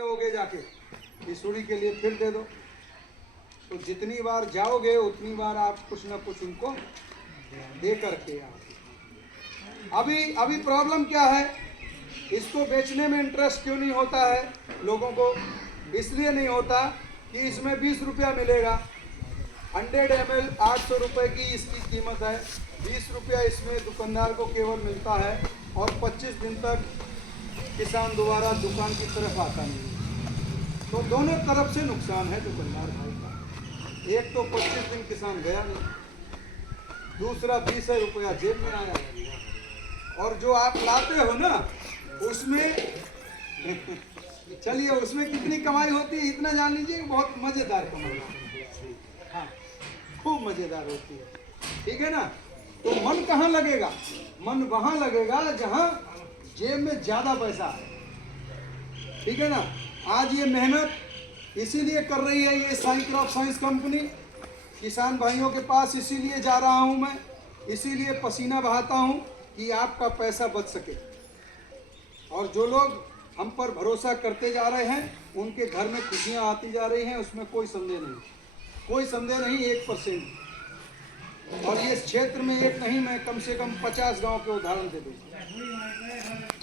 होगे जाके इसूरी के लिए फिर दे दो। तो जितनी बार जाओगे उतनी बार आप कुछ ना कुछ उनको दे करके आओ। अभी प्रॉब्लम क्या है, इसको बेचने में इंटरेस्ट क्यों नहीं होता है लोगों को? इसलिए नहीं होता कि इसमें 20 रुपया मिलेगा। 100 ml 800 रुपये की इसकी कीमत है। 20 रुपया इसमें दुकानदार को केवल मिलता है और 25 दिन तक किसान दोबारा दुकान की तरफ आता नहीं। तो दोनों तरफ से नुकसान है दुकानदार भाई का। एक तो 25 दिन किसान गया नहीं, दूसरा 20 रुपया जेब में आया। और जो आप लाते हो ना उसमें चलिए उसमें कितनी कमाई होती है इतना जान लीजिए, बहुत मज़ेदार कमाई होती है। हाँ, खूब मज़ेदार होती है, ठीक है ना। तो मन कहाँ लगेगा? मन वहाँ लगेगा जहाँ जेब में ज़्यादा पैसा है, ठीक है ना। आज ये मेहनत इसीलिए कर रही है ये साई क्रॉप साइंस कंपनी, किसान भाइयों के पास इसीलिए जा रहा हूँ मैं, इसीलिए पसीना बहाता हूँ कि आपका पैसा बच सके। और जो लोग हम पर भरोसा करते जा रहे हैं उनके घर में खुशियाँ आती जा रही हैं, उसमें कोई संदेह नहीं, कोई संदेह नहीं 1%। और ये क्षेत्र में एक नहीं, मैं कम से कम 50 गांव के उदाहरण दे दूंगा।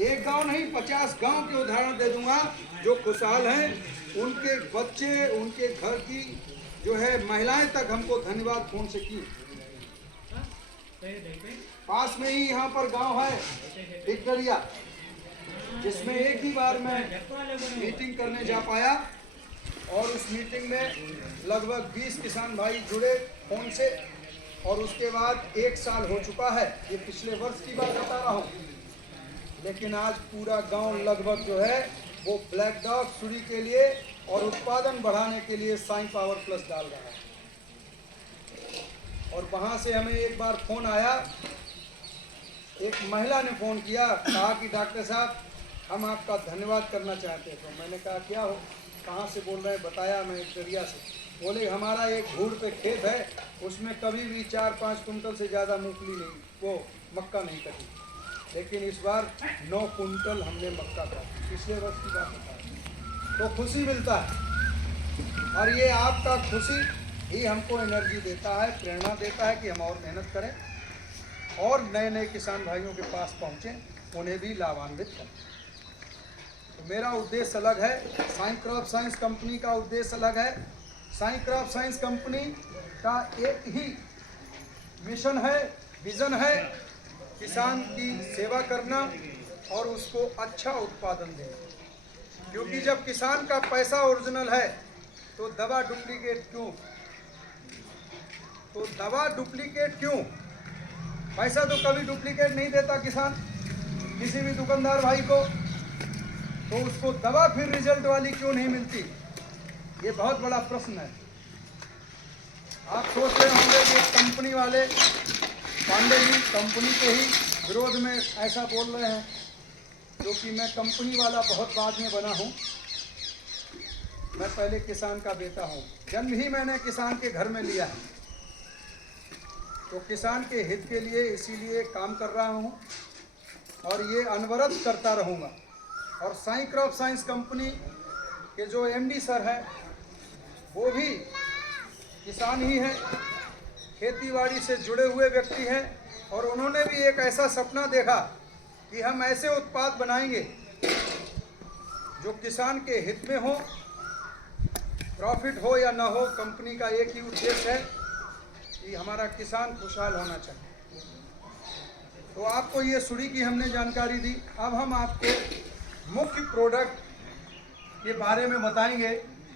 एक गांव नहीं 50 गांव के उदाहरण दे दूंगा जो खुशहाल हैं। उनके बच्चे, उनके घर की जो है महिलाएं तक हमको धन्यवाद फोन से की। पास में ही यहाँ पर गांव है विक्टोरिया, जिसमें एक ही बार मैं मीटिंग करने जा पाया और उस मीटिंग में लगभग 20 किसान भाई जुड़े फोन से। और उसके बाद 1 साल हो चुका है, ये पिछले वर्ष की बात बता रहा हूँ। लेकिन आज पूरा गांव लगभग जो है वो ब्लैक डॉग सूरी के लिए और उत्पादन बढ़ाने के लिए साई पावर प्लस डाल रहा है। और वहाँ से हमें एक बार फ़ोन आया, एक महिला ने फ़ोन किया, कहा कि डॉक्टर साहब हम आपका धन्यवाद करना चाहते हैं। तो मैंने कहा क्या हो, कहाँ से बोल रहे हैं? बताया मैं विक्टोरिया से। बोले हमारा एक घूड़ पे खेत है, उसमें कभी भी 4-5 कुंटल से ज़्यादा मूंगफली नहीं, वो मक्का नहीं कटी, लेकिन इस बार 9 कुंटल हमने मक्का काटी। पिछले वर्ष की बात बता रही। तो खुशी मिलता है और ये आपका खुशी ही हमको एनर्जी देता है, प्रेरणा देता है कि हम और मेहनत करें और नए नए किसान भाइयों के पास पहुँचें, उन्हें भी लाभान्वित करें। तो मेरा उद्देश्य अलग है, साई क्रॉप साइंस कंपनी का उद्देश्य अलग है। साई क्रॉप साइंस कंपनी का एक ही मिशन है, विज़न है, किसान की सेवा करना और उसको अच्छा उत्पादन देना। क्योंकि जब किसान का पैसा ओरिजिनल है तो दवा डुप्लीकेट क्यों? तो दवा डुप्लीकेट क्यों? पैसा तो कभी डुप्लीकेट नहीं देता किसान किसी भी दुकानदार भाई को, तो उसको दवा फिर रिजल्ट वाली क्यों नहीं मिलती? ये बहुत बड़ा प्रश्न है। आप सोच रहे होंगे कि कंपनी वाले पांडे जी कंपनी के ही विरोध में ऐसा बोल रहे हैं, क्योंकि मैं कंपनी वाला बहुत बाद में बना हूँ। मैं पहले किसान का बेटा हूँ, जन्म ही मैंने किसान के घर में लिया है, तो किसान के हित के लिए इसीलिए काम कर रहा हूँ और ये अनवरत करता रहूँगा। और साई क्रॉप साइंस कंपनी के जो एमडी सर हैं वो भी किसान ही हैं, खेतीबाड़ी से जुड़े हुए व्यक्ति हैं। और उन्होंने भी एक ऐसा सपना देखा कि हम ऐसे उत्पाद बनाएंगे जो किसान के हित में हो, प्रॉफिट हो या ना हो, कंपनी का एक ही उद्देश्य है कि हमारा किसान खुशहाल होना चाहिए। तो आपको ये सूरी की हमने जानकारी दी। अब हम आपको मुख्य प्रोडक्ट के बारे में बताएंगे